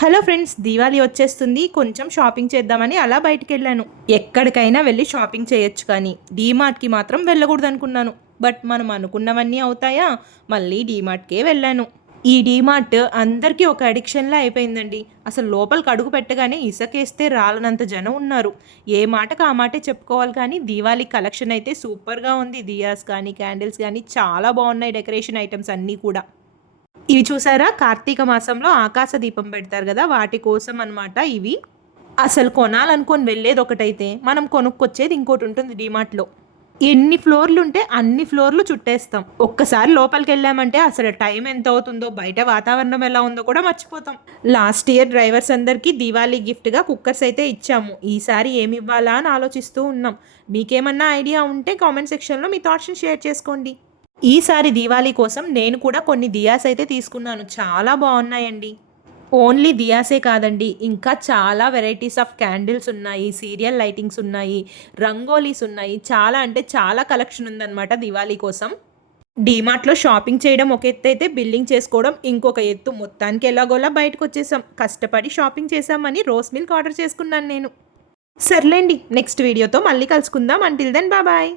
Hello friends, Diwali వచ్చేస్తుంది. కొంచెం shopping చేద్దామని అలా బయటికెళ్ళాను. ఎక్కడికైనా వెళ్ళి షాపింగ్ చేయొచ్చు, కానీ డీమార్ట్‌కి మాత్రం వెళ్ళకూడదనుకున్నాను. బట్ మనం అనుకున్నవన్నీ అవుతాయా? మళ్ళీ డీమార్ట్‌కే వెళ్ళాను. ఈ డీమార్ట్ అందరికీ ఒక అడిక్షన్‌లా అయిపోయిందండి. అసలు లోపలికి అడుగు పెట్టగానే ఇసకేస్తే రాలనంత జనం ఉన్నారు. ఏ మాటకి ఆ మాటే చెప్పుకోవాలి, కానీ దీవాళి కలెక్షన్ అయితే సూపర్‌గా ఉంది. దియాస్ కానీ, క్యాండిల్స్ కానీ చాలా బాగున్నాయి. డెకరేషన్ ఐటెమ్స్ అన్నీ కూడా. ఇవి చూసారా? కార్తీక మాసంలో ఆకాశ దీపం పెడతారు గదా! వాటి కోసం అనమాట ఇవి. అసలు కొనాలనుకోని వెళ్ళేదొకటైతే, మనం కొనుక్కొచ్చేది ఇంకోటుంటుంది డీమార్ట్‌లో. ఎన్ని ఫ్లోర్‌లుంటే అన్ని ఫ్లోర్‌లు చుట్టేస్తాం. ఒక్కసారి లోపలికెళ్ళామంటే అసలు టైం ఎంతవుతుందో, బయట వాతావరణం ఎలా ఉందో కూడా మర్చిపోతాం. లాస్ట్ ఇయర్ డ్రైవర్స్ అందరికీ దీవాళీ గిఫ్ట్‌గా కుక్కర్స్ అయితే ఇచ్చాము. ఈసారి ఏమివ్వాలా అని ఆలోచిస్తూ ఉన్నాం. మీకేమన్నా ఐడియా ఉంటే కామెంట్ సెక్షన్‌లో మీ థాట్స్‌ని షేర్ చేసుకోండి. ఈసారి దీవాళీ కోసం నేను కూడా కొన్ని దియాస్ అయితే తీసుకున్నాను. చాలా బాగున్నాయండి. ఓన్లీ దియాసే కాదండి, ఇంకా చాలా వెరైటీస్ ఆఫ్ క్యాండిల్స్ ఉన్నాయి, సీరియల్ లైటింగ్స్ ఉన్నాయి, రంగోలీస్ ఉన్నాయి. చాలా అంటే చాలా కలెక్షన్ ఉందన్నమాట దివాళీ కోసం. డీమార్ట్‌లో షాపింగ్ చేయడం ఒక ఎత్తు అయితే, బిల్లింగ్ చేసుకోవడం ఇంకొక ఎత్తు. మొత్తానికి ఎలాగోలా బయటకొచ్చేసాం. కష్టపడి షాపింగ్ చేశామని రోస్ మిల్క్ ఆర్డర్ చేసుకున్నాను నేను. సర్లేండి, నెక్స్ట్ వీడియోతో మళ్ళీ కలుసుకుందాం. Until then bye.